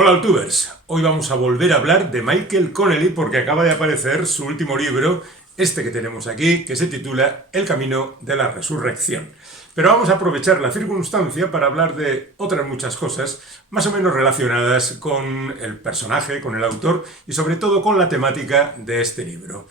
Hola Altubers, hoy vamos a volver a hablar de Michael Connelly porque acaba de aparecer su último libro, este que tenemos aquí, que se titula El camino de la resurrección. Pero vamos a aprovechar la circunstancia para hablar de otras muchas cosas, más o menos relacionadas con el personaje, con el autor y sobre todo con la temática de este libro.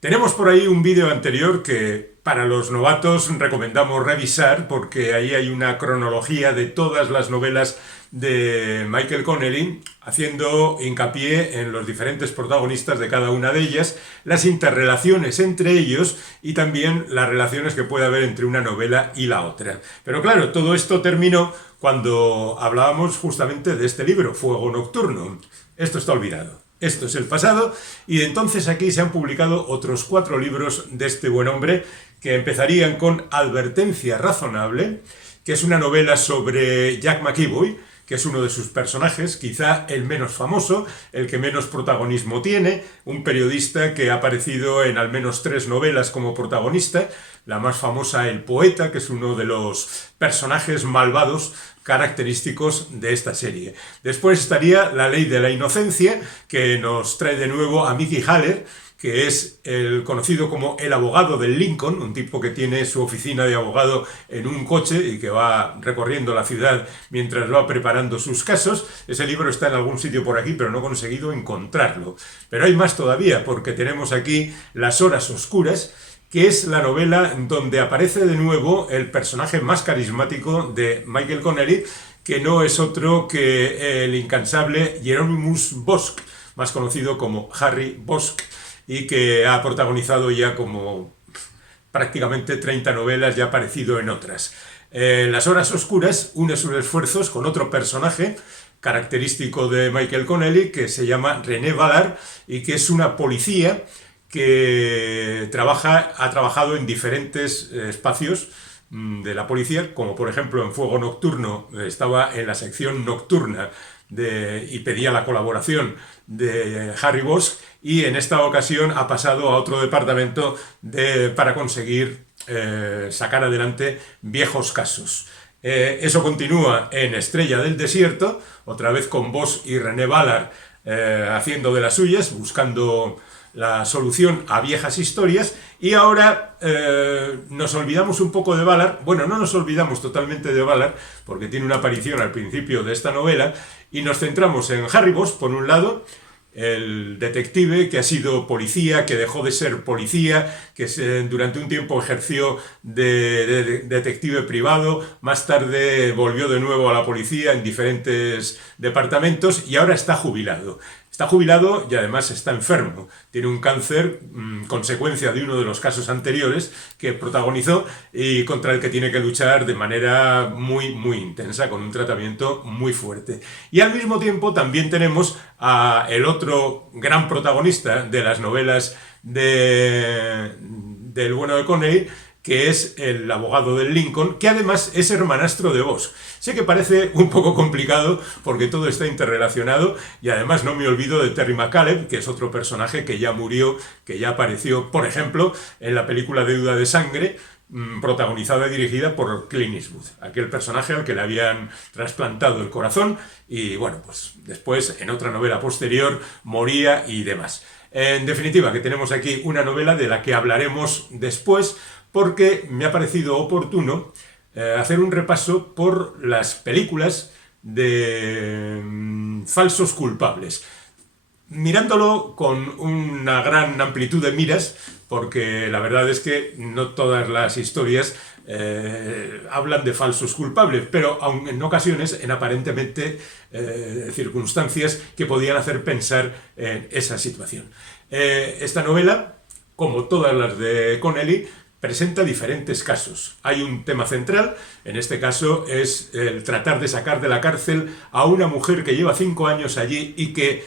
Tenemos por ahí un vídeo anterior que para los novatos recomendamos revisar porque ahí hay una cronología de todas las novelas de Michael Connelly, haciendo hincapié en los diferentes protagonistas de cada una de ellas, las interrelaciones entre ellos y también las relaciones que puede haber entre una novela y la otra. Pero claro, todo esto terminó cuando hablábamos justamente de este libro, Fuego Nocturno. Esto está olvidado. Esto es el pasado y entonces aquí se han publicado otros 4 libros de este buen hombre que empezarían con Advertencia Razonable, que es una novela sobre Jack McEvoy, que es uno de sus personajes, quizá el menos famoso, el que menos protagonismo tiene, un periodista que ha aparecido en al menos 3 novelas como protagonista, la más famosa El Poeta, que es uno de los personajes malvados característicos de esta serie. Después estaría La Ley de la Inocencia, que nos trae de nuevo a Mickey Haller, que es el conocido como el abogado del Lincoln, un tipo que tiene su oficina de abogado en un coche y que va recorriendo la ciudad mientras va preparando sus casos. Ese libro está en algún sitio por aquí, pero no he conseguido encontrarlo. Pero hay más todavía, porque tenemos aquí Las Horas Oscuras, que es la novela donde aparece de nuevo el personaje más carismático de Michael Connelly, que no es otro que el incansable Hieronymus Bosch, más conocido como Harry Bosch, y que ha protagonizado ya como prácticamente 30 novelas y ha aparecido en otras. Las Horas Oscuras une sus esfuerzos con otro personaje característico de Michael Connelly que se llama René Ballard y que es una policía que ha trabajado en diferentes espacios de la policía, como por ejemplo en Fuego Nocturno estaba en la sección nocturna y pedía la colaboración de Harry Bosch, y en esta ocasión ha pasado a otro departamento para conseguir sacar adelante viejos casos. Eso continúa en Estrella del Desierto, otra vez con Bosch y René Ballard haciendo de las suyas, buscando la solución a viejas historias, y ahora nos olvidamos un poco de Ballard. Bueno, no nos olvidamos totalmente de Ballard, porque tiene una aparición al principio de esta novela, y nos centramos en Harry Bosch, por un lado, el detective que ha sido policía, que dejó de ser policía, que durante un tiempo ejerció de detective privado, más tarde volvió de nuevo a la policía en diferentes departamentos y ahora está jubilado. Está jubilado y además está enfermo. Tiene un cáncer, consecuencia de uno de los casos anteriores que protagonizó y contra el que tiene que luchar de manera muy, muy intensa, con un tratamiento muy fuerte. Y al mismo tiempo también tenemos a el otro gran protagonista de las novelas del bueno de Connelly, que es el abogado del Lincoln, que además es hermanastro de Bosch. Sé que parece un poco complicado porque todo está interrelacionado y además no me olvido de Terry McCallum, que es otro personaje que ya murió, que ya apareció, por ejemplo, en la película Deuda de Sangre, protagonizada y dirigida por Clint Eastwood, aquel personaje al que le habían trasplantado el corazón y bueno, pues después en otra novela posterior moría y demás. En definitiva, que tenemos aquí una novela de la que hablaremos después, porque me ha parecido oportuno hacer un repaso por las películas de falsos culpables, mirándolo con una gran amplitud de miras, porque la verdad es que no todas las historias hablan de falsos culpables, pero aun en ocasiones en aparentemente circunstancias que podían hacer pensar en esa situación. Esta novela, como todas las de Connelly, presenta diferentes casos. Hay un tema central, en este caso es el tratar de sacar de la cárcel a una mujer que lleva 5 años allí y que,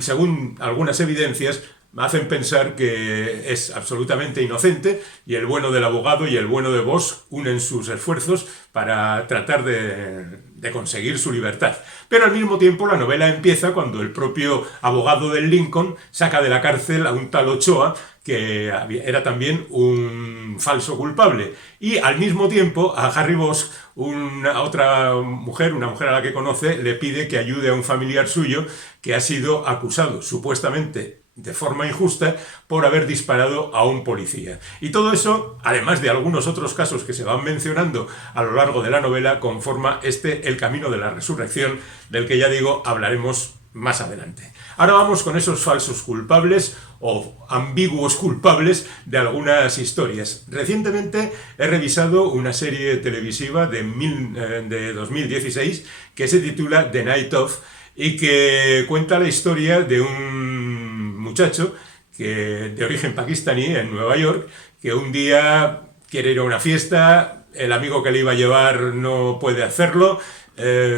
según algunas evidencias, hacen pensar que es absolutamente inocente y el bueno del abogado y el bueno de Bosch unen sus esfuerzos para tratar de conseguir su libertad. Pero al mismo tiempo la novela empieza cuando el propio abogado del Lincoln saca de la cárcel a un tal Ochoa, que era también un falso culpable. Y al mismo tiempo a Harry Bosch, otra mujer, una mujer a la que conoce, le pide que ayude a un familiar suyo que ha sido acusado supuestamente de forma injusta por haber disparado a un policía. Y todo eso, además de algunos otros casos que se van mencionando a lo largo de la novela, conforma El Camino de la Resurrección, del que ya digo hablaremos más adelante. Ahora vamos con esos falsos culpables o ambiguos culpables de algunas historias. Recientemente he revisado una serie televisiva de 2016 que se titula The Night Of y que cuenta la historia de un muchacho de origen pakistaní en Nueva York que un día quiere ir a una fiesta, el amigo que le iba a llevar no puede hacerlo,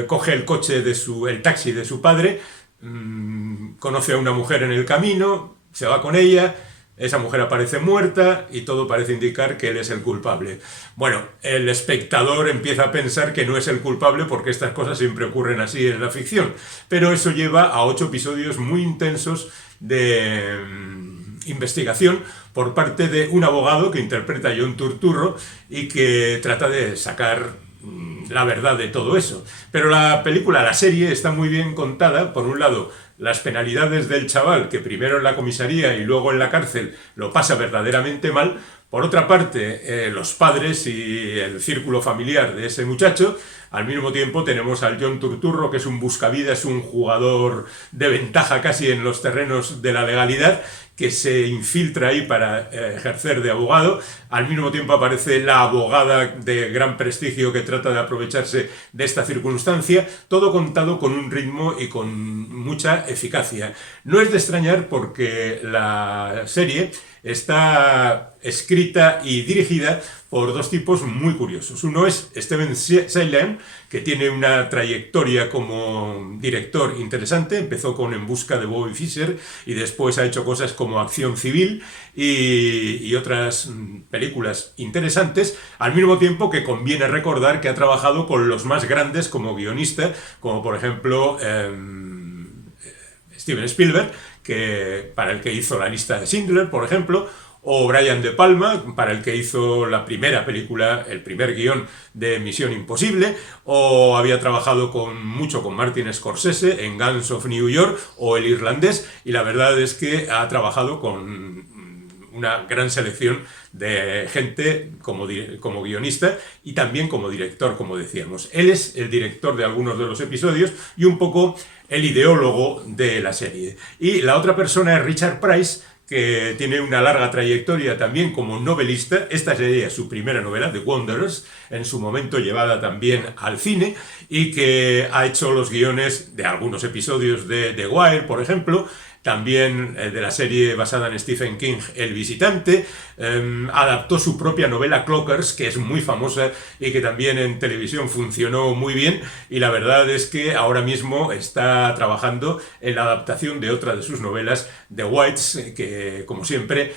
coge el taxi de su padre, conoce a una mujer en el camino, se va con ella, esa mujer aparece muerta y todo parece indicar que él es el culpable. Bueno, el espectador empieza a pensar que no es el culpable porque estas cosas siempre ocurren así en la ficción, pero eso lleva a 8 episodios muy intensos de investigación por parte de un abogado que interpreta a John Turturro y que trata de sacar la verdad de todo eso. Pero la serie está muy bien contada. Por un lado, las penalidades del chaval, que primero en la comisaría y luego en la cárcel lo pasa verdaderamente mal. Por otra parte, los padres y el círculo familiar de ese muchacho. Al mismo tiempo tenemos al John Turturro, que es un buscavidas, un jugador de ventaja casi en los terrenos de la legalidad, que se infiltra ahí para ejercer de abogado. Al mismo tiempo aparece la abogada de gran prestigio que trata de aprovecharse de esta circunstancia, todo contado con un ritmo y con mucha eficacia. No es de extrañar porque la serie está escrita y dirigida por 2 tipos muy curiosos. Uno es Steven Sailam, que tiene una trayectoria como director interesante. Empezó con En busca de Bobby Fischer y después ha hecho cosas como Acción Civil y otras películas interesantes, al mismo tiempo que conviene recordar que ha trabajado con los más grandes como guionista, como por ejemplo Steven Spielberg, para el que hizo La lista de Schindler, por ejemplo, o Brian De Palma, para el que hizo la primera película, el primer guión de Misión Imposible, o había trabajado mucho con Martin Scorsese en Gangs of New York o El Irlandés, y la verdad es que ha trabajado con una gran selección de gente como guionista y también como director, como decíamos. Él es el director de algunos de los episodios y un poco el ideólogo de la serie. Y la otra persona es Richard Price, que tiene una larga trayectoria también como novelista. Esta sería su primera novela, The Wanderers, en su momento llevada también al cine, y que ha hecho los guiones de algunos episodios de The Wire, por ejemplo, también de la serie basada en Stephen King, El Visitante. Adaptó su propia novela Clockers, que es muy famosa y que también en televisión funcionó muy bien, y la verdad es que ahora mismo está trabajando en la adaptación de otra de sus novelas, The Whites, que como siempre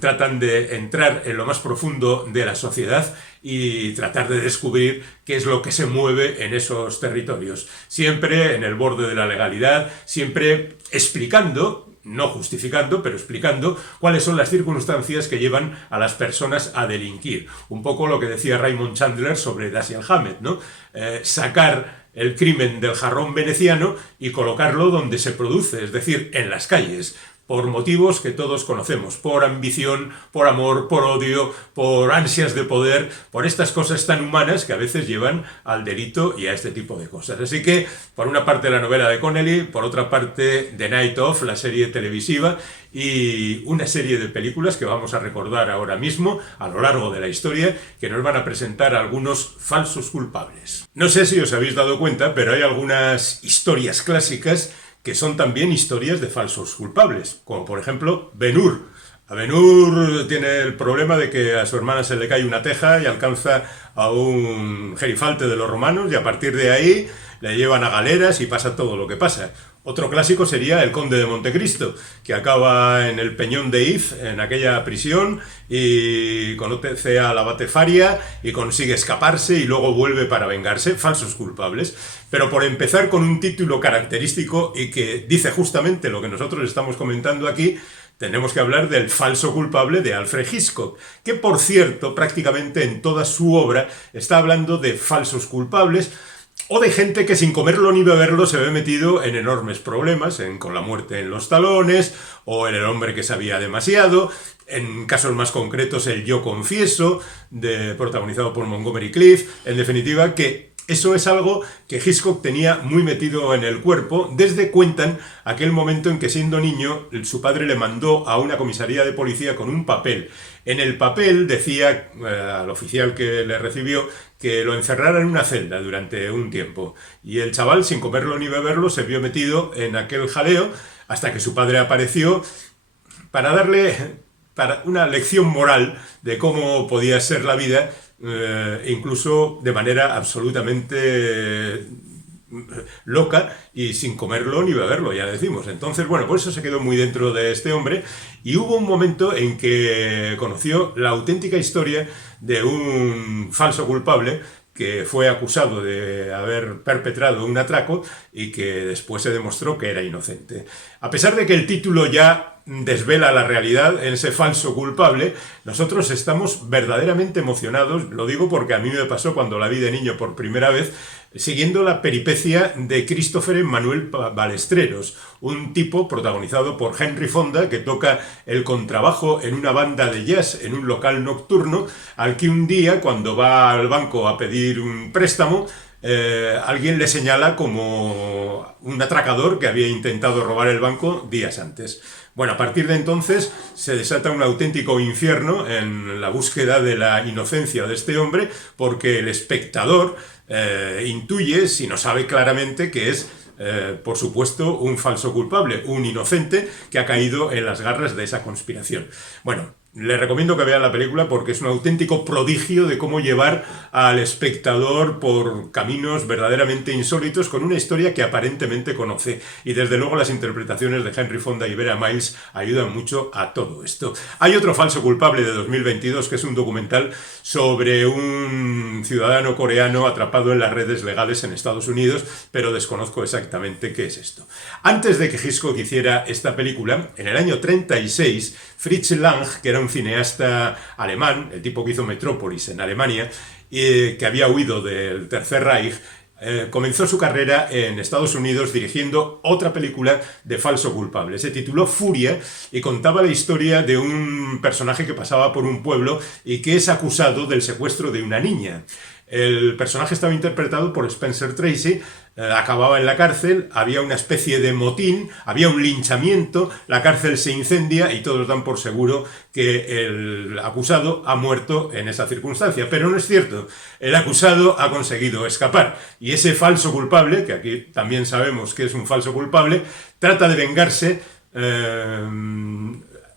tratan de entrar en lo más profundo de la sociedad y tratar de descubrir qué es lo que se mueve en esos territorios. Siempre en el borde de la legalidad, siempre explicando, no justificando, pero explicando cuáles son las circunstancias que llevan a las personas a delinquir. Un poco lo que decía Raymond Chandler sobre Dashiell Hammett, ¿no? Sacar el crimen del jarrón veneciano y colocarlo donde se produce, es decir, en las calles, por motivos que todos conocemos, por ambición, por amor, por odio, por ansias de poder, por estas cosas tan humanas que a veces llevan al delito y a este tipo de cosas. Así que, por una parte la novela de Connelly, por otra parte The Night Of, la serie televisiva, y una serie de películas que vamos a recordar ahora mismo a lo largo de la historia, que nos van a presentar algunos falsos culpables. No sé si os habéis dado cuenta, pero hay algunas historias clásicas que son también historias de falsos culpables, como por ejemplo Ben-Hur. A Ben-Hur tiene el problema de que a su hermana se le cae una teja y alcanza a un gerifalte de los romanos, y a partir de ahí le llevan a galeras y pasa todo lo que pasa. Otro clásico sería El Conde de Montecristo, que acaba en el Peñón de If, en aquella prisión, y conoce a la Faria y consigue escaparse y luego vuelve para vengarse, falsos culpables. Pero por empezar con un título característico y que dice justamente lo que nosotros estamos comentando aquí, tenemos que hablar del falso culpable de Alfred Hitchcock, que por cierto, prácticamente en toda su obra está hablando de falsos culpables, o de gente que sin comerlo ni beberlo se ve metido en enormes problemas, con la muerte en los talones, o en El hombre que sabía demasiado, en casos más concretos el Yo confieso, protagonizado por Montgomery Clift. En definitiva, que eso es algo que Hitchcock tenía muy metido en el cuerpo desde, cuentan, aquel momento en que siendo niño su padre le mandó a una comisaría de policía con un papel. En el papel decía al oficial que le recibió que lo encerrara en una celda durante un tiempo. Y el chaval, sin comerlo ni beberlo, se vio metido en aquel jaleo hasta que su padre apareció para darle una lección moral de cómo podía ser la vida, incluso de manera absolutamente loca y sin comerlo ni beberlo, ya decimos. Entonces, bueno, por eso se quedó muy dentro de este hombre, y hubo un momento en que conoció la auténtica historia de un falso culpable que fue acusado de haber perpetrado un atraco y que después se demostró que era inocente. A pesar de que el título ya desvela la realidad en ese falso culpable, nosotros estamos verdaderamente emocionados. Lo digo porque a mí me pasó cuando la vi de niño por primera vez, siguiendo la peripecia de Christopher Emmanuel Ballesteros, un tipo protagonizado por Henry Fonda, que toca el contrabajo en una banda de jazz en un local nocturno, al que un día, cuando va al banco a pedir un préstamo, alguien le señala como un atracador que había intentado robar el banco días antes. Bueno, a partir de entonces se desata un auténtico infierno en la búsqueda de la inocencia de este hombre, porque el espectador intuye, si no sabe claramente, que es, por supuesto, un falso culpable, un inocente que ha caído en las garras de esa conspiración. Bueno, le recomiendo que vean la película porque es un auténtico prodigio de cómo llevar al espectador por caminos verdaderamente insólitos con una historia que aparentemente conoce. Y desde luego las interpretaciones de Henry Fonda y Vera Miles ayudan mucho a todo esto. Hay otro falso culpable de 2022 que es un documental sobre un ciudadano coreano atrapado en las redes legales en Estados Unidos, pero desconozco exactamente qué es esto. Antes de que Hitchcock hiciera esta película, en el año 36, Fritz Lang, que era un cineasta alemán, el tipo que hizo Metrópolis en Alemania, que había huido del Tercer Reich, comenzó su carrera en Estados Unidos dirigiendo otra película de falso culpable. Se tituló Furia y contaba la historia de un personaje que pasaba por un pueblo y que es acusado del secuestro de una niña. El personaje estaba interpretado por Spencer Tracy, acababa en la cárcel, había una especie de motín, había un linchamiento, la cárcel se incendia y todos dan por seguro que el acusado ha muerto en esa circunstancia. Pero no es cierto, el acusado ha conseguido escapar y ese falso culpable, que aquí también sabemos que es un falso culpable, trata de vengarse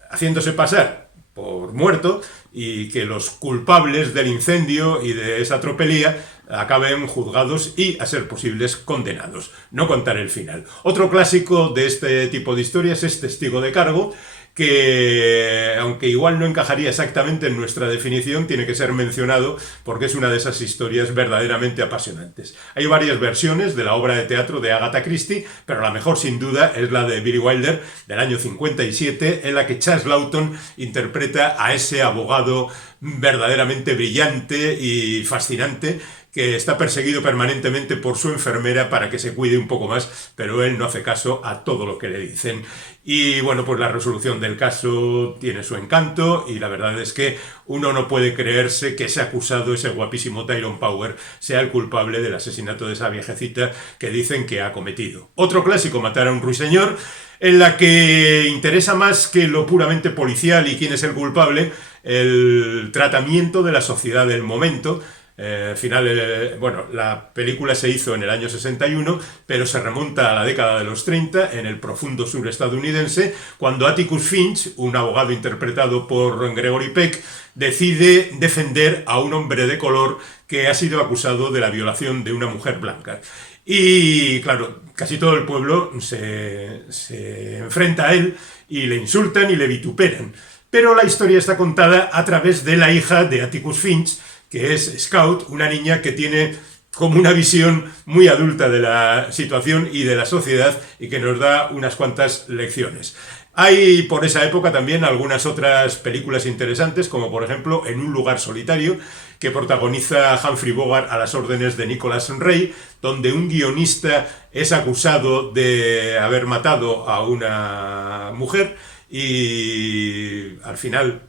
haciéndose pasar por muerto y que los culpables del incendio y de esa tropelía acaben juzgados y, a ser posibles, condenados. No contar el final. Otro clásico de este tipo de historias es Testigo de cargo, que, aunque igual no encajaría exactamente en nuestra definición, tiene que ser mencionado porque es una de esas historias verdaderamente apasionantes. Hay varias versiones de la obra de teatro de Agatha Christie, pero la mejor sin duda es la de Billy Wilder del año 57, en la que Charles Lawton interpreta a ese abogado verdaderamente brillante y fascinante que está perseguido permanentemente por su enfermera para que se cuide un poco más, pero él no hace caso a todo lo que le dicen. Y bueno, pues la resolución del caso tiene su encanto y la verdad es que uno no puede creerse que ese acusado, ese guapísimo Tyrone Power, sea el culpable del asesinato de esa viejecita que dicen que ha cometido. Otro clásico, Matar a un ruiseñor, en la que interesa más que lo puramente policial y quién es el culpable, el tratamiento de la sociedad del momento. La película se hizo en el año 61, pero se remonta a la década de los 30 en el profundo sur estadounidense, cuando Atticus Finch, un abogado interpretado por Gregory Peck, decide defender a un hombre de color que ha sido acusado de la violación de una mujer blanca. Y claro, casi todo el pueblo se enfrenta a él y le insultan y le vituperan. Pero la historia está contada a través de la hija de Atticus Finch, que es Scout, una niña que tiene como una visión muy adulta de la situación y de la sociedad y que nos da unas cuantas lecciones. Hay por esa época también algunas otras películas interesantes, como por ejemplo En un lugar solitario, que protagoniza Humphrey Bogart a las órdenes de Nicholas Ray, donde un guionista es acusado de haber matado a una mujer y al final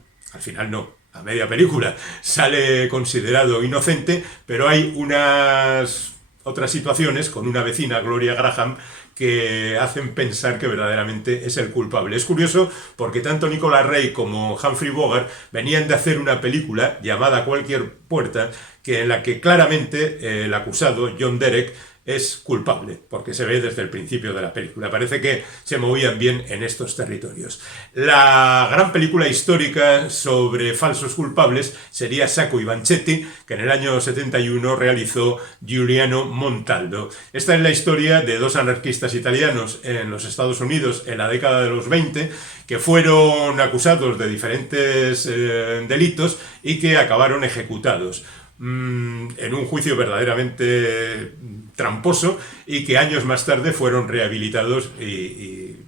no, a media película, sale considerado inocente, pero hay unas otras situaciones con una vecina, Gloria Graham, que hacen pensar que verdaderamente es el culpable. Es curioso porque tanto Nicholas Ray como Humphrey Bogart venían de hacer una película llamada Cualquier puerta, en la que claramente el acusado, John Derek, es culpable, porque se ve desde el principio de la película. Parece que se movían bien en estos territorios. La gran película histórica sobre falsos culpables sería Sacco y Vanzetti, que en el año 71 realizó Giuliano Montaldo. Esta es la historia de dos anarquistas italianos en los Estados Unidos en la década de los 20, que fueron acusados de diferentes delitos y que acabaron ejecutados en un juicio verdaderamente tramposo y que años más tarde fueron rehabilitados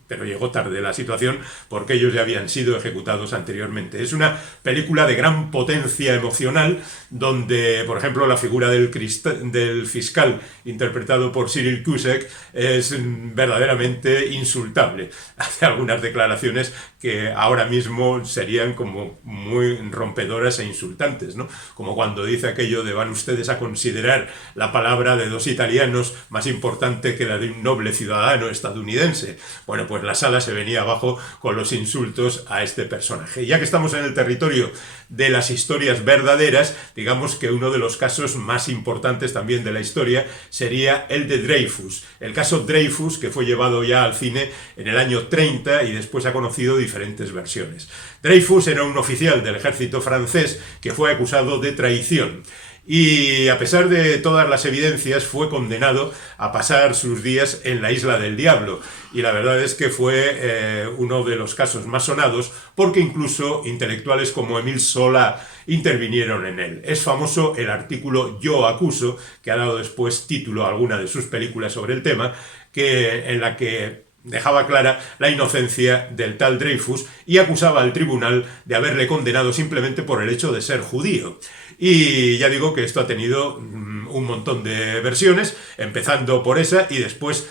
pero llegó tarde la situación porque ellos ya habían sido ejecutados anteriormente. Es una película de gran potencia emocional donde, por ejemplo, la figura del fiscal interpretado por Cyril Cusack es verdaderamente insultable. Hace algunas declaraciones que ahora mismo serían como muy rompedoras e insultantes, ¿no? Como cuando dice aquello de van ustedes a considerar la palabra de dos italianos más importante que la de un noble ciudadano estadounidense. Bueno, pues la sala se venía abajo con los insultos a este personaje. Y ya que estamos en el territorio de las historias verdaderas, digamos que uno de los casos más importantes también de la historia sería el de Dreyfus. El caso Dreyfus, que fue llevado ya al cine en el año 30 y después ha conocido diferentes versiones. Dreyfus era un oficial del ejército francés que fue acusado de traición. Y a pesar de todas las evidencias fue condenado a pasar sus días en la Isla del Diablo. Y la verdad es que fue uno de los casos más sonados porque incluso intelectuales como Émile Zola intervinieron en él. Es famoso el artículo Yo acuso, que ha dado después título a alguna de sus películas sobre el tema, en la que dejaba clara la inocencia del tal Dreyfus y acusaba al tribunal de haberle condenado simplemente por el hecho de ser judío. Y ya digo que esto ha tenido un montón de versiones, empezando por esa y después,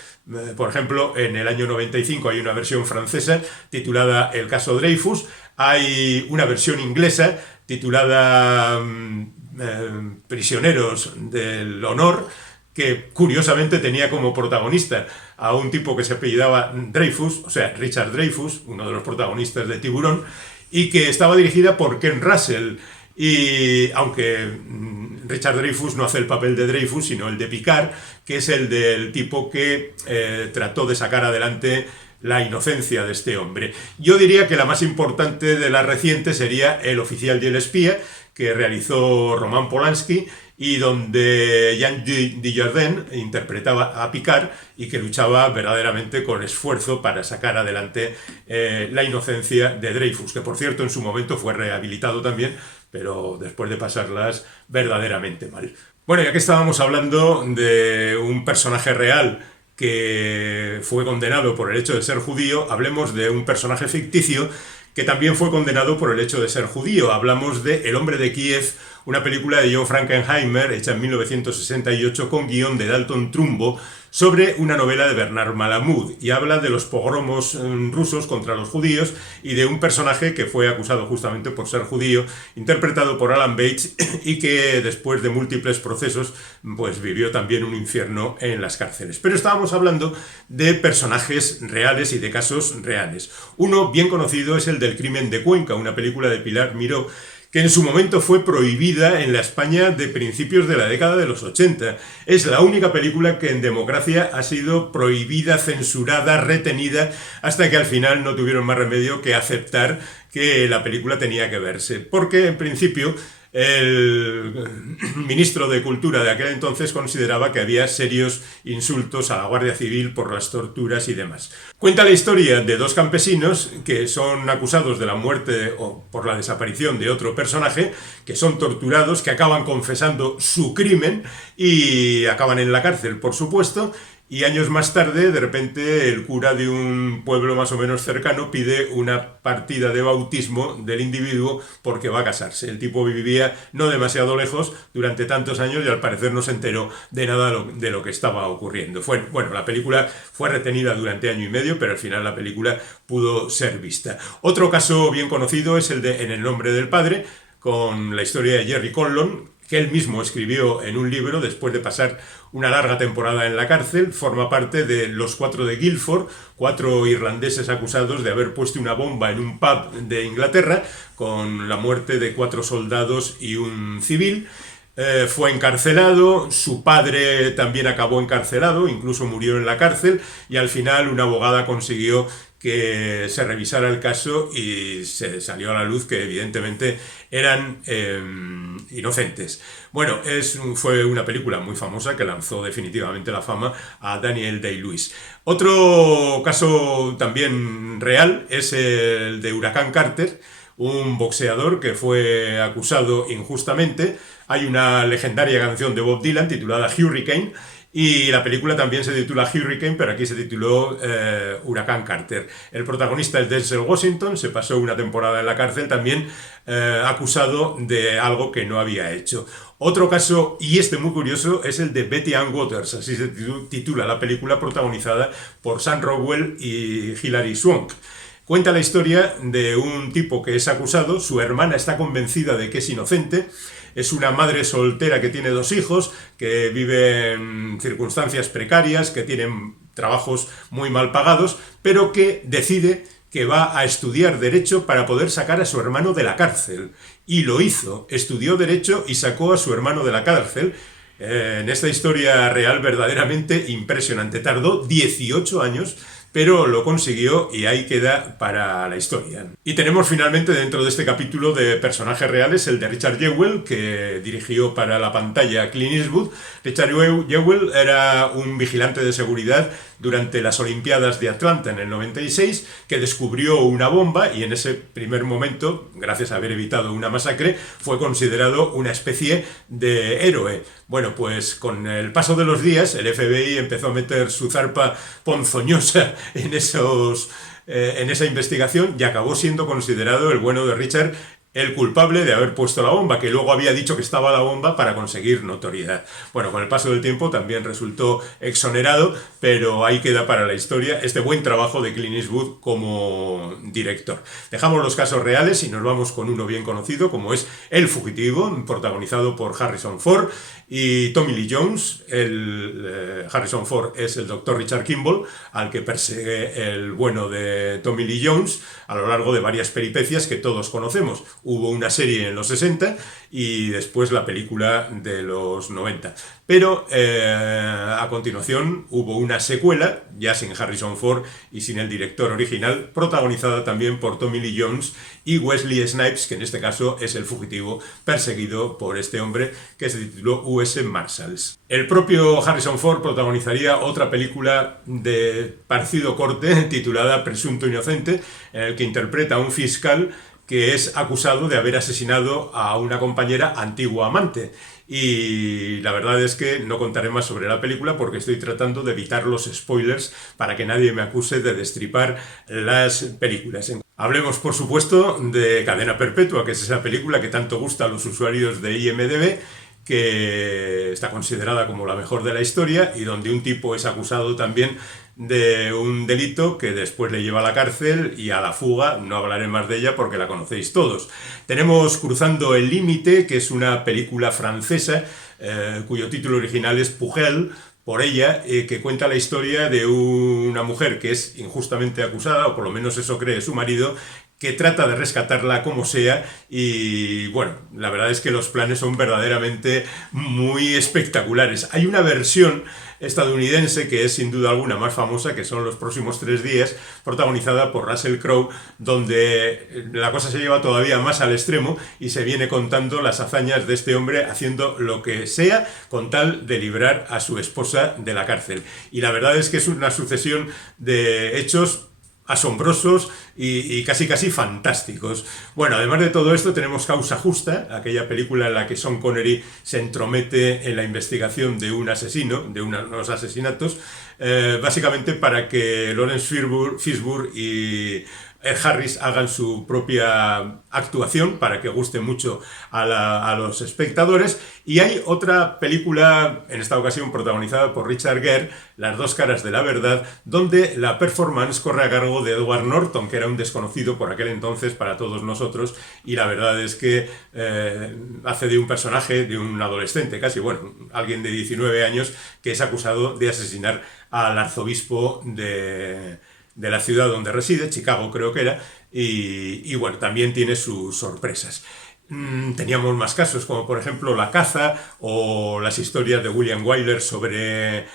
por ejemplo, en el año 95 hay una versión francesa titulada El caso Dreyfus, hay una versión inglesa titulada Prisioneros del honor, que curiosamente tenía como protagonista a un tipo que se apellidaba Dreyfus, o sea, Richard Dreyfus, uno de los protagonistas de Tiburón, y que estaba dirigida por Ken Russell. Y aunque Richard Dreyfus no hace el papel de Dreyfus, sino el de Picard, que es el del tipo que trató de sacar adelante la inocencia de este hombre. Yo diría que la más importante de las recientes sería El oficial y el espía, que realizó Roman Polanski, y donde Jean Dujardin interpretaba a Picard y que luchaba verdaderamente con esfuerzo para sacar adelante la inocencia de Dreyfus, que por cierto en su momento fue rehabilitado también, pero después de pasarlas verdaderamente mal. Bueno, ya que estábamos hablando de un personaje real que fue condenado por el hecho de ser judío, hablemos de un personaje ficticio que también fue condenado por el hecho de ser judío. Hablamos de El hombre de Kiev, una película de John Frankenheimer hecha en 1968 con guión de Dalton Trumbo sobre una novela de Bernard Malamud y habla de los pogromos rusos contra los judíos y de un personaje que fue acusado justamente por ser judío, interpretado por Alan Bates y que después de múltiples procesos pues vivió también un infierno en las cárceles. Pero estábamos hablando de personajes reales y de casos reales. Uno bien conocido es el del crimen de Cuenca, una película de Pilar Miró, que en su momento fue prohibida en la España de principios de la década de los 80. Es la única película que en democracia ha sido prohibida, censurada, retenida, hasta que al final no tuvieron más remedio que aceptar que la película tenía que verse. Porque en principio El ministro de Cultura de aquel entonces consideraba que había serios insultos a la Guardia Civil por las torturas y demás. Cuenta la historia de dos campesinos que son acusados de la muerte o por la desaparición de otro personaje, que son torturados, que acaban confesando su crimen y acaban en la cárcel, por supuesto. Y años más tarde, de repente, el cura de un pueblo más o menos cercano pide una partida de bautismo del individuo porque va a casarse. El tipo vivía no demasiado lejos durante tantos años y al parecer no se enteró de nada de lo que estaba ocurriendo. Bueno, la película fue retenida durante año y medio, pero al final la película pudo ser vista. Otro caso bien conocido es el de En el nombre del padre, con la historia de Jerry Conlon, que él mismo escribió en un libro después de pasar una larga temporada en la cárcel. Forma parte de Los Cuatro de Guildford, 4 irlandeses acusados de haber puesto una bomba en un pub de Inglaterra con la muerte de 4 soldados y un civil. Fue encarcelado, su padre también acabó encarcelado, incluso murió en la cárcel, y al final una abogada consiguió que se revisara el caso y se salió a la luz que evidentemente eran inocentes. Bueno, fue una película muy famosa que lanzó definitivamente la fama a Daniel Day-Lewis. Otro caso también real es el de Huracán Carter, un boxeador que fue acusado injustamente. Hay una legendaria canción de Bob Dylan titulada Hurricane, y la película también se titula Hurricane, pero aquí se tituló Huracán Carter. El protagonista es Denzel Washington, se pasó una temporada en la cárcel también acusado de algo que no había hecho. Otro caso, y este muy curioso, es el de Betty Ann Waters, así se titula la película, protagonizada por Sam Rockwell y Hilary Swank. Cuenta la historia de un tipo que es acusado, su hermana está convencida de que es inocente, es una madre soltera que tiene 2 hijos, que vive en circunstancias precarias, que tienen trabajos muy mal pagados, pero que decide que va a estudiar Derecho para poder sacar a su hermano de la cárcel. Y lo hizo, estudió Derecho y sacó a su hermano de la cárcel. En esta historia real verdaderamente impresionante. Tardó 18 años, pero lo consiguió y ahí queda para la historia. Y tenemos finalmente dentro de este capítulo de personajes reales el de Richard Jewell, que dirigió para la pantalla Clint Eastwood. Richard Jewell era un vigilante de seguridad durante las Olimpiadas de Atlanta en el 96, que descubrió una bomba y en ese primer momento, gracias a haber evitado una masacre, fue considerado una especie de héroe. Bueno, pues con el paso de los días el FBI empezó a meter su zarpa ponzoñosa en esa investigación y acabó siendo considerado el bueno de Richard el culpable de haber puesto la bomba, que luego había dicho que estaba la bomba para conseguir notoriedad. Bueno, con el paso del tiempo también resultó exonerado, pero ahí queda para la historia este buen trabajo de Clint Eastwood como director. Dejamos los casos reales y nos vamos con uno bien conocido, como es El Fugitivo, protagonizado por Harrison Ford y Tommy Lee Jones. Harrison Ford es el doctor Richard Kimball, al que persigue el bueno de Tommy Lee Jones a lo largo de varias peripecias que todos conocemos. Hubo una serie en los 60 y después la película de los 90. Pero a continuación hubo una secuela, ya sin Harrison Ford y sin el director original, protagonizada también por Tommy Lee Jones y Wesley Snipes, que en este caso es el fugitivo perseguido por este hombre, que se tituló US Marshals. El propio Harrison Ford protagonizaría otra película de parecido corte, titulada Presunto Inocente, en el que interpreta a un fiscal que es acusado de haber asesinado a una compañera antigua amante. Y la verdad es que no contaré más sobre la película porque estoy tratando de evitar los spoilers para que nadie me acuse de destripar las películas. Hablemos, por supuesto, de Cadena Perpetua, que es esa película que tanto gusta a los usuarios de IMDb, que está considerada como la mejor de la historia y donde un tipo es acusado también de un delito que después le lleva a la cárcel y a la fuga. No hablaré más de ella porque la conocéis todos. Tenemos Cruzando el Límite, que es una película francesa cuyo título original es Pugel, por ella, que cuenta la historia de una mujer que es injustamente acusada, o por lo menos eso cree su marido, que trata de rescatarla como sea y bueno, la verdad es que los planes son verdaderamente muy espectaculares. Hay una versión estadounidense, que es sin duda alguna más famosa, que son Los próximos 3 días, protagonizada por Russell Crowe, donde la cosa se lleva todavía más al extremo y se viene contando las hazañas de este hombre haciendo lo que sea con tal de librar a su esposa de la cárcel. Y la verdad es que es una sucesión de hechos asombrosos y casi fantásticos. Bueno, además de todo esto tenemos Causa Justa, aquella película en la que Sean Connery se entromete en la investigación de un asesino, de unos asesinatos, básicamente para que Lawrence Fishburne y Ed Harris hagan su propia actuación para que guste mucho a los espectadores. Y hay otra película, en esta ocasión protagonizada por Richard Gere, Las dos caras de la verdad, donde la performance corre a cargo de Edward Norton, que era un desconocido por aquel entonces para todos nosotros, y la verdad es que hace de un personaje, de un adolescente casi, bueno, alguien de 19 años, que es acusado de asesinar al arzobispo de la ciudad donde reside, Chicago creo que era, y bueno, también tiene sus sorpresas. Teníamos más casos, como por ejemplo La caza o las historias de William Wyler sobre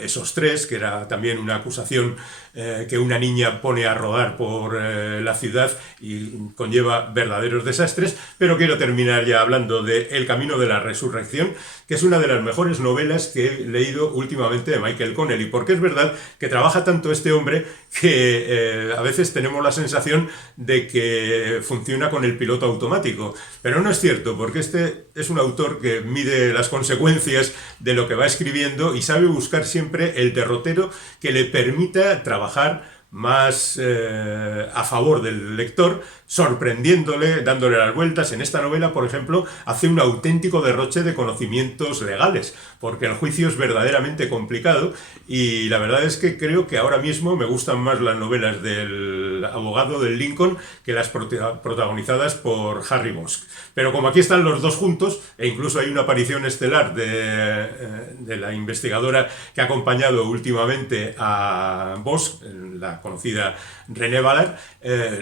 esos tres, que era también una acusación que una niña pone a rodar por la ciudad y conlleva verdaderos desastres. Pero quiero terminar ya hablando de El camino de la resurrección, que es una de las mejores novelas que he leído últimamente de Michael Connelly, porque es verdad que trabaja tanto este hombre que a veces tenemos la sensación de que funciona con el piloto automático, pero no es cierto, porque este es un autor que mide las consecuencias de lo que va escribiendo y sabe buscar siempre el derrotero que le permita trabajar más a favor del lector, sorprendiéndole, dándole las vueltas. En esta novela, por ejemplo, hace un auténtico derroche de conocimientos legales, porque el juicio es verdaderamente complicado y la verdad es que creo que ahora mismo me gustan más las novelas del abogado del Lincoln que las protagonizadas por Harry Bosch. Pero como aquí están los dos juntos, e incluso hay una aparición estelar de la investigadora que ha acompañado últimamente a Bosch, la conocida René Ballard,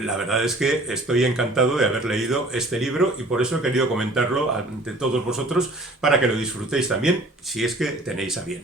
la verdad es que estoy encantado de haber leído este libro y por eso he querido comentarlo ante todos vosotros para que lo disfrutéis también, si es que tenéis a bien.